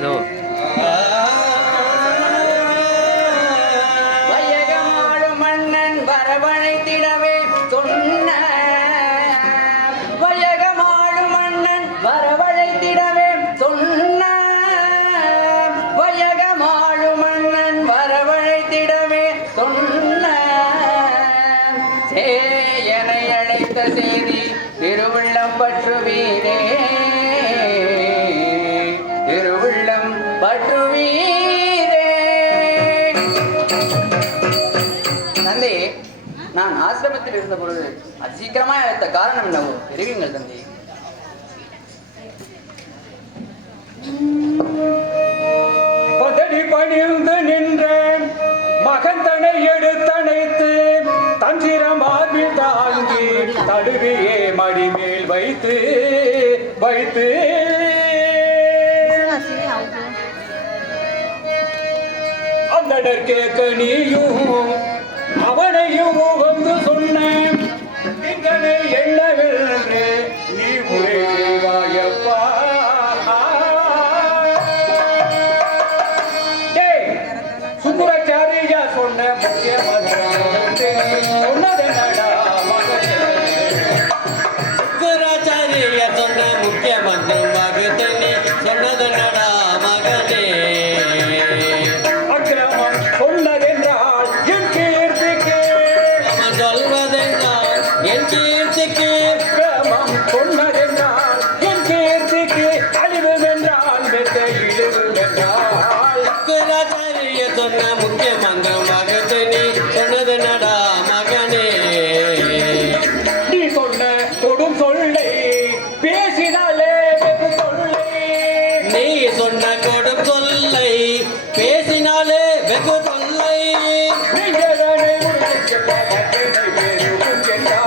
जाओ जाओ செய்தி திருவுள்ளம் பற்றுவீரே திருவுள்ளம் பற்றுவீரே. தந்தை, நான் ஆசிரமத்தில் இருந்த பொழுது அதிசீக்கிரமாய் அழைத்த காரணம் என்னவோ தெரியுங்கள் தந்தை. பதடி பணிந்து நின்ற மகந்தனை எடுத்தணைத்து தஞ்சிரம் மார்பில் தாங்கி தடுவியே மடிமேல் வைத்து வைத்து அந்தனர் கேட்க நீயும் அவனையும் வந்து சொன்னேன் திங்களை எண்ணவென்று நீ உரைவாயப்பா. சுந்தராச்சாரியா சொன்ன முக்கிய சுந்தராச்சாரிய சொன்ன முக்கிய மந்திரம் மகத்தனி சொன்னது நடா மகனே. அக்கிரமம் சொன்னதென்றால் என் கீர்த்திக்கு அவன் சொல்வதென்றால் என் கீர்த்திக்கு அக்கிரமம் சொன்னதென்றால் என் கீர்த்திக்கு அழிவுமென்றால் மெத்த இழிவுமென்றால் சுந்தராச்சாரிய சொன்ன முக்கிய மந்திரம் மகத்தனி சொன்னது நடா மகனே. நீ சொன்ன கொடும் சொல்லை பேசினாலே வெகு தொல்லை. நீ சொன்ன கொடும் சொல்லை பேசினாலே வெகு தொல்லை.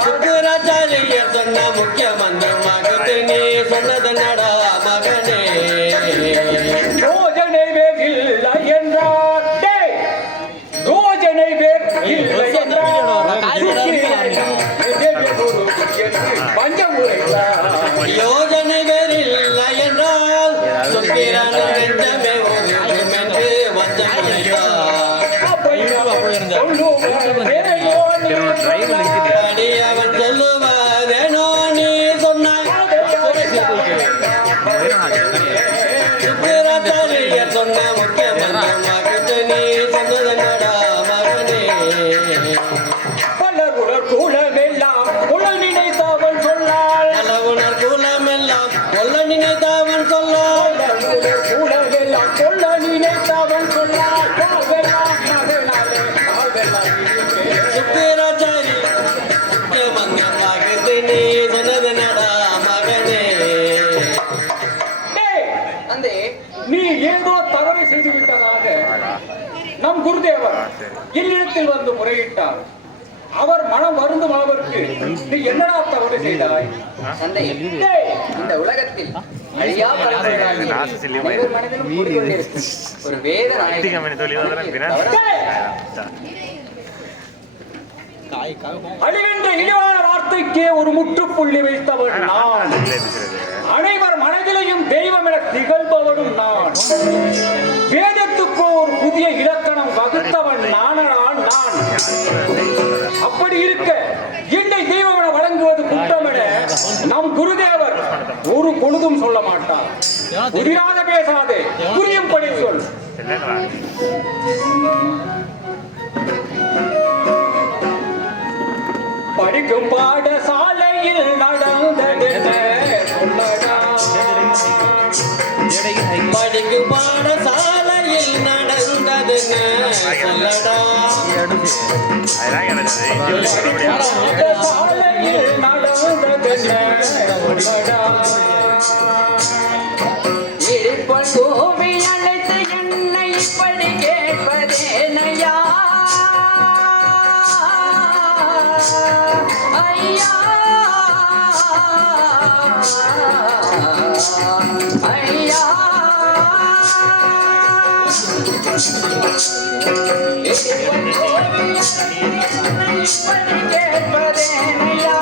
சுந்தராச்சாரிய சொன்ன முக்கிய மந்திரம் மகத்தனி சொன்னது நடா மகனே. யோஜனை வேர் இல்லை என்றார் யோஜனை வேர் இல்லை பஞ்சம் உரைத்தார். யோஜனை வேறில்லை என்றால் சுக்கிரன் நெஞ்சமே என்று வஞ்சம் அடியவன் சொல்லுவதேனோ நீ சொன்னாய். சுக்கிராச்சாரியர் சொன்ன முக்கிய மந்திரம் மகத்தனி சொன்னது நடா மகனே. பலருடர் கூலமெல்லாம் குழல் நினைத்தவன் சொன்னாள். பலவுணர் குலமெல்லாம் கொல்ல நினைத்தவன் சொல்லால். கூலமெல்லாம் கொள்ள நினைத்தவன் சொன்னாள். சுக்கிராச்சாரி முக்கிய மந்திரம் மகத்தனி சொன்னது நடா மகனே. தந்தை, நீ ஏதோ தவறை செய்து விட்டதாக நம் குருதேவர் என்னிடத்தில் வந்து முறையிட்டார். அவர் மனம் வருந்தும் அளவிற்கு நீ என்னடா தவறு செய்தாய்? தந்தை, இந்த உலகத்தில் அழியா மனதிலும் கூடிக்கொண்டிருக்கும் ஒரு வேத அழிகின்ற இழிவான வார்த்தைக்கே ஒரு முற்றுப்புள்ளி வைத்தவன் நான். அனைவர் மனதிலையும் தெய்வம் என திகழ்பவனும் நான். வேதத்துக்கு ஒரு புதிய இலக்கணம் வகுத்தவன் நானனால் நான். அப்படி இருக்க என்னை தெய்வம் என வழங்குவது குற்றம் என நம் குருதேவர் ஒரு பொழுதும் சொல்ல மாட்டார். புதிராக பேசாதே, புரியும்படி சொல். படிக்கும் பாடசாலையில் நடந்ததென்ன சொல்லடா. படிக்கும் பாடசாலையில் நடந்ததென்ன சொல்லடா. பாடசாலையில் நடந்ததென்ன சொல்லடா. இடிப்பன் பூமி அழைத்து என்னை இப்படி கேட்பதேனையா ஐயா ஐயா. இடிப்பன் பூமி என்னை இப்படி கேட்பதேனையா.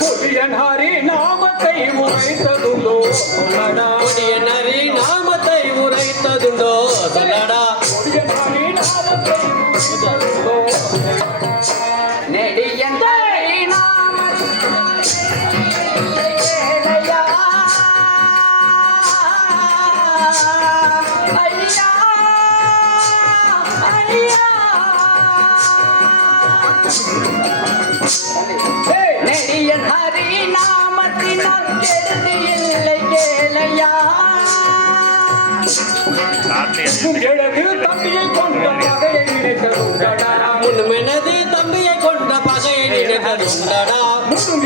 கொடியன் ஹரி நாமத்தை உரைத்ததுண்டோ சொல்லடா கொடிய நரி நாமத்தை உரைத்ததுண்டோ சொல்லடா கொடிய நரி நாமத்தை உரைத்ததுண்டோ நெடியன் ஹரி நாமத்தையா ஐயா ஐயா நெடியன் ஹரி நாமத்தினால் கெடுதி இல்லை கேளையா எழுது தம்பியை கொண்ட பகையை நினைத்ததுண்டடா முன்மெனது தம்பியை கொண்ட பகையை நினைத்ததுண்டடா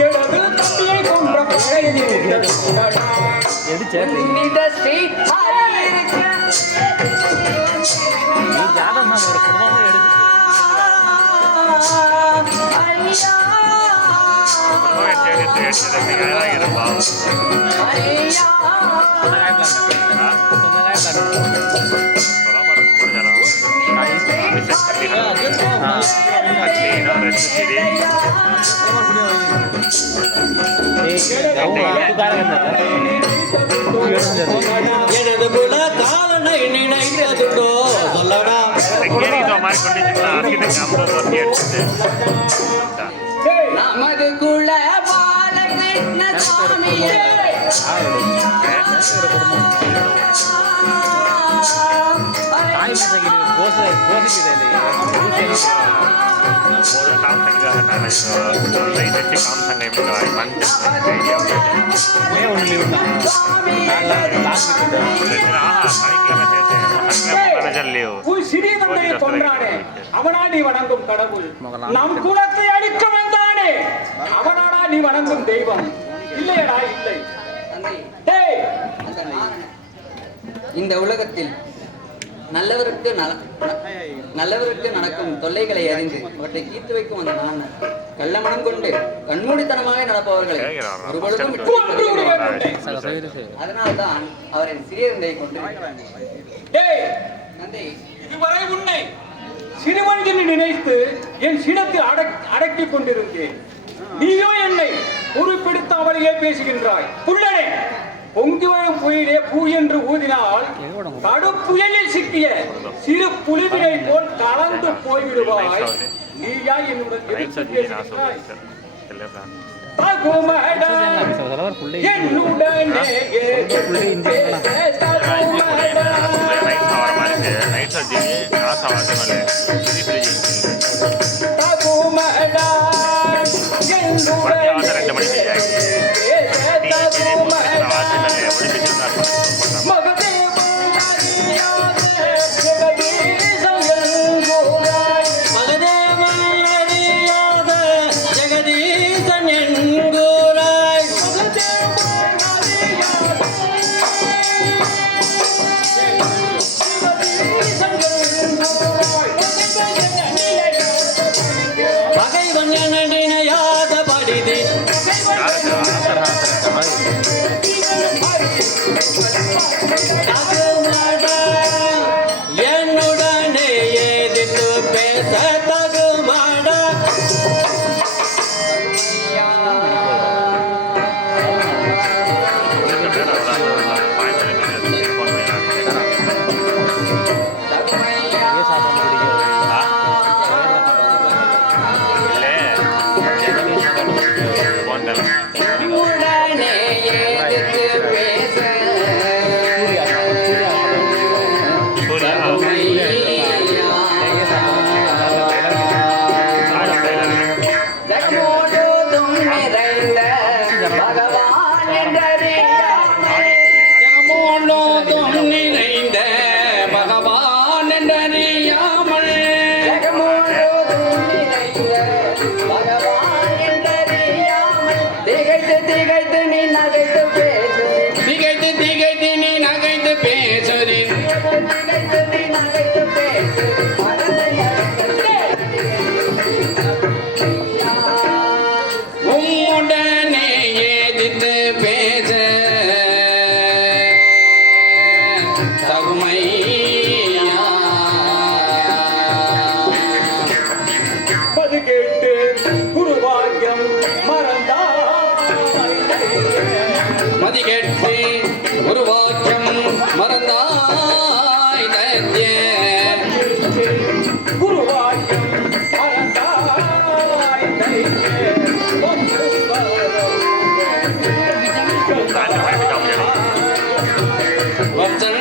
எழுது தம்பியை கொண்ட பகையை நினைத்ததுண்டடா நித ஸ்ரீ ஹரி இருக்க ஐயா எனது குல காலனை நினைத்ததுண்டோ சொல்லடா நமது குல பாலகிருஷ்ண சுவாமியே சிறிய தந்தையை கொன்றானே அவனா நீ வணங்கும் கடவுள் நம் குலத்தை அழிக்க வந்தானே அவனாடா நீ வணங்கும் தெய்வம் இல்லையடா இல்லை டேய் அந்த நாரணன் இந்த உலகத்தில் நல்லவருக்கு நல்லவருக்கு நடக்கும் தொல்லைகளை அறிந்து அவற்றை தீர்த்து வைக்கும் அந்த நாரணன் கள்ளமனம் கொண்டு கண்மூடித்தனமாக நடப்பவர்களை ஒருபொழுதும் அதனால்தான் அவரின் சிறிய தந்தையை கொண்டு டேய் தந்தை இதுவரை உன்னை சிறுவன்களை நினைத்து என் சினத்தில் அடக்கிக் கொண்டிருந்தேன் நீயோ என்னை பொறுப்பெடுத்து அவளையே பேசுகின்றாய் புள்ளனே பொங்கி வரும் புயலே பூ என்று ஊதினால் கடுப்புயலில் சிக்கிய சிறு புலிவினை போல் கலந்து போய்விடுவாய் நீயா என்னுடன் எதிர்த்து பேசுகிறாய் தகுமடா என்னுடனே தகுமடா என்னுடனே எதிர்த்து பேச தகுமாடா கேட்டு குருவாக்கியம் மறந்தாய் மதிகெட்டு ஒரு வாக்கியம் மறந்தாய் தத்ய குருவாக்கியம் மறந்தாய் தைத்ய வச்சல்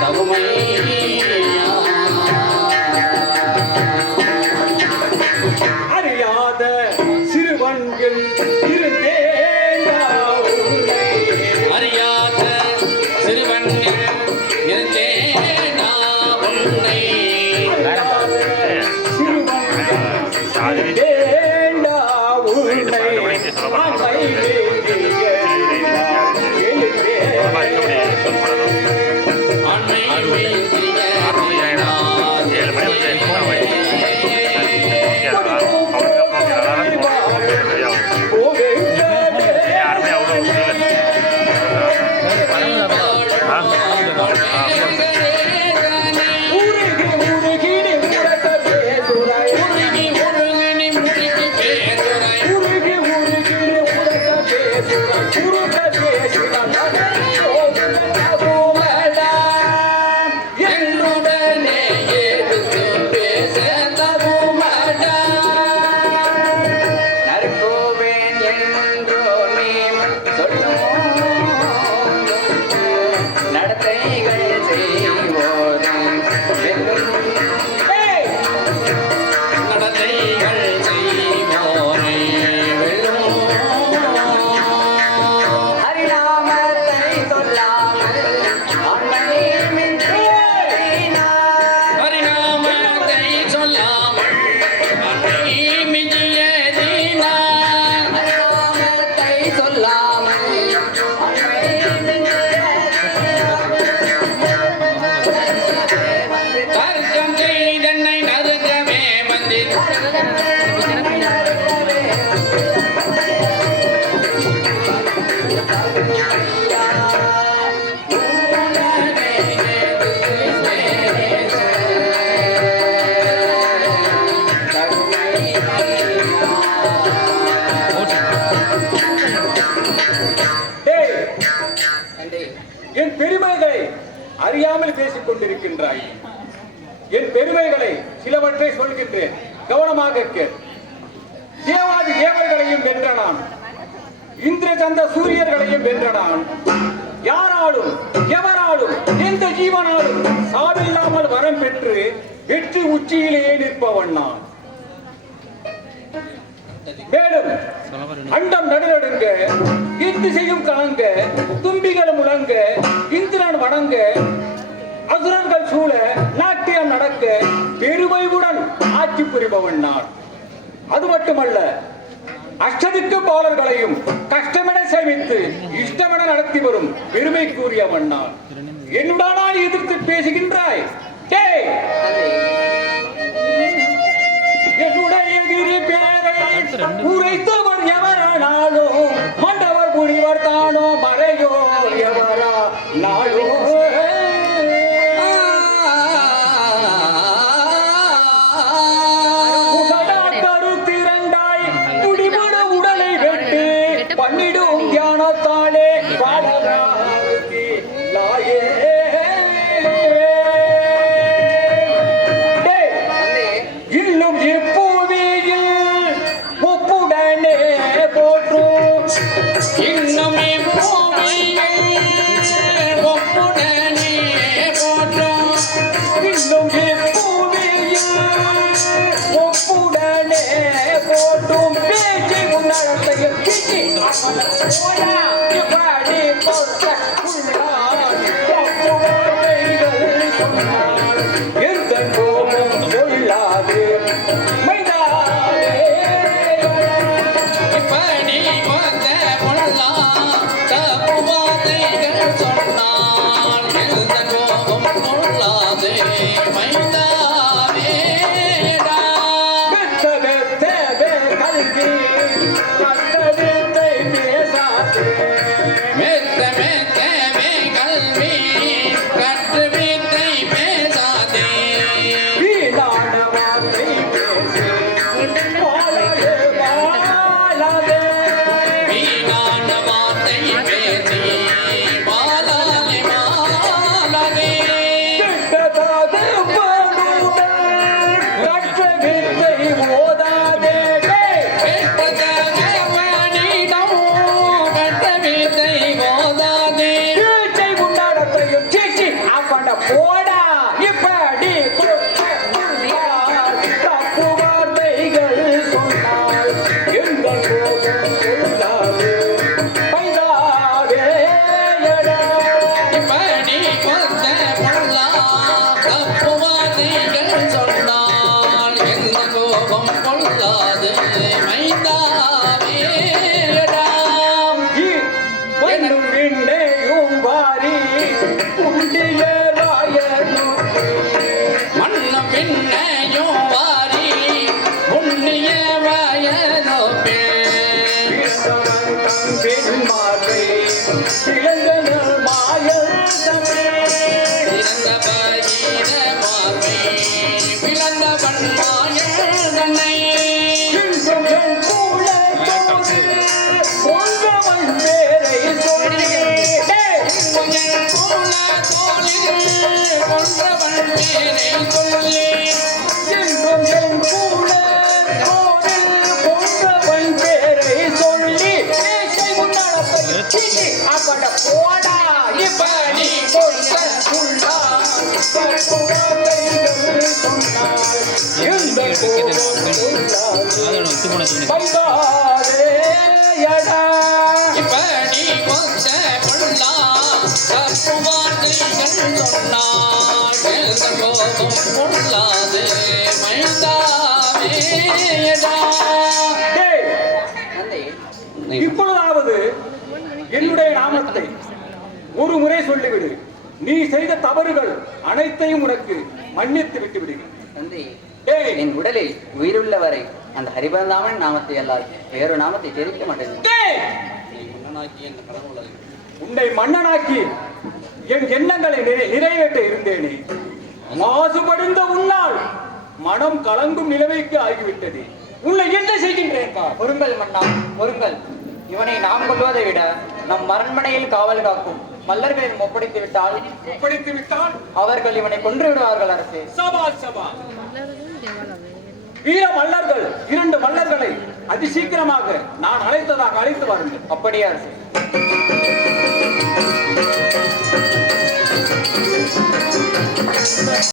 மரமோலையில் அறியாத சிறுவன்கள் இருந்தேன் அறியாத சிறுவன்கள் இருந்தேன் உன்னை என் பெருமைகளை அறியாமல் பேசிக் கொண்டிருக்கின்றாய். என் பெருமைகளை சிலவற்றை சொல்கின்றேன், கவனமாக கேள். தேவாதி தேவர்களையும் வென்றனான், இந்திர சந்த சூரியர்களையும் வென்றனான். யாராலும் எவராலும் எந்த ஜீவனாலும் சாவில்லாமல் வரம் பெற்று வெற்றி உச்சியிலேயே நிற்பவன் நான். மேலும் அண்டம் நடுநடுங்க, இத்திசையும் கலங்க, தும்பிகள் முழங்க, இந்திரன் வணங்க, அசுரர்கள் சூழ நாட்டியம் நடக்க, பெருமையுடன் அது மட்டுமல்ல, அஷ்டதிக்கு பாலர்களையும் கஷ்டமென சேமித்து இஷ்டமென நடத்தி வரும் பெருமைக்குரியவன் நான். என்னுடானா எதிர்த்து பேசுகின்றாய்? டேய், என்னுடைய எதிரி பேரை உரைத்தவர் எவரானாலும் மண்டவர் புரிவர் தானோ மறையோ எவரா நாளோ. கருத்திரண்டாய் முடிபட உடலை வெட்டு பண்ணிடும் தியானத்தாலே பாடலாகி நாயே. இன்னும் இப்பூவியில் ஒப்புடனே போற்றும், இன்னும் இப்பூவியில் ஒப்புடனே போற்றும், இன்னும் இப்பூவியில் ஒப்புடனே போற்றும் பேச்சு உன்னடத்தையும் கிட்டி போடா இப்படி போட்ட உள்ளான் ஒப்புடைகள் சொன்னான் எந்த கோபம் கொள்ளாது மைதானே. இப்படி வந்த பொல்லாம் தப்புவாதைகள் சொன்னான் எந்த கோபம் கொள்ளாதே மைந்தாவேடா. மெத்த மெத்தவே கல்வி மெத்த மெத்தவே கல்வி கற்று வித்தை பேசாதே. கற்று வித்தை பேசாதே. வீணான வார்த்தை பேசி வாழாதே வாழாதே. வீணான வார்த்தை பேசி வாழாதே வாழாதே. கெட்டதாக பண்ணுதல் கற்ற வித்தை ஓதாதே. கெட்டதாக வாணிடம் கற்ற வித்தை ஓதாதே. கீழ்ச்சை உன்னடத்தையும் சீச்சி அவன போடா இப்படி தப்பு வார்த்தைகள் சொன்னால் எங்கள் கோபம் கொள்ளாது பைதாவேயடா. இப்படி கொத்த பொல்லாம் தப்புவாதைகள் சொன்னால் எந்த கோபம் கொள்ளாது மைந்தாவேடா. மண்ணும் விண்ணையும் வாரி உண்டிய ராயனுக்கு மண்ணும் பின்னையும் வாரி உண்ணிய வயதோப்பே. பிறந்தவன் தம்பின் மார்பை பிளந்தனர் மாயல் தம்மே. பிறந்த பயிர மார்பை பிளந்தவன் மாயல் தன்னை. இன்றும் என் கூட தோன்றி கொண்டவன் பேரை சொல்லி கொஞ்சம் போல தோளில் கொன்றவன் பேரை சொல்லி. இன்றும் என் கூட தோழில் கொண்டவன் பேரை சொல்லி பேச்சை முன்னடத்தை சீச்சி அப்பட போடா இப்படி கொண்ட உள்ளா தப்பு வார்த்தைகள் சொன்னால் எந்த கோபம் கொள்ளாது பைதாவேயடா. இப்படி கொத்த பொல்லாம் தப்புவாதைகள் சொன்னால் எந்த கோபம் கொள்ளாது மைந்தாவேடா. டேய், தந்தை, இப்பொழுதாவது என்னுடைய நாமத்தை ஒரு முறை சொல்லிவிடு. நீ செய்த தவறுகள் அனைத்தையும் உனக்கு மன்னித்து விட்டு விடுகிறேன். தந்தை, டேய், என் உடலில் உயிருள்ளவரை அந்த ஹரிபந்தாமன் நாமத்தை அல்லாது வேறு நாமத்தை தெரிவிக்க மாட்டேன். டேய், மன்னனாக்கி என் கடவுளை உன்னை மன்னனாக்கி என் எண்ணங்களை நிறைவேற்ற இருந்தேனே. மாசுபடிந்த உன்னால் மனம் கலங்கும் நிலைமைக்கு ஆகிவிட்டது. உன்னை என்ன செய்கின்றேன் பார். பொறுங்கள் மன்னா, பொறுங்கள். இவனை நாம் கொள்வதை விட நம் அரண்மனையில் காவல் காக்கும் மல்லர்களிடம் ஒப்படைத்து விட்டால் அவர்கள் இவனை கொன்று விடுவார்கள் அரசே. சபா சபா வீர மல்லர்கள் 2 மல்லர்களை அதிசீக்கிரமாக நான் அழைத்து வாருங்கள். அப்படியே அரசே.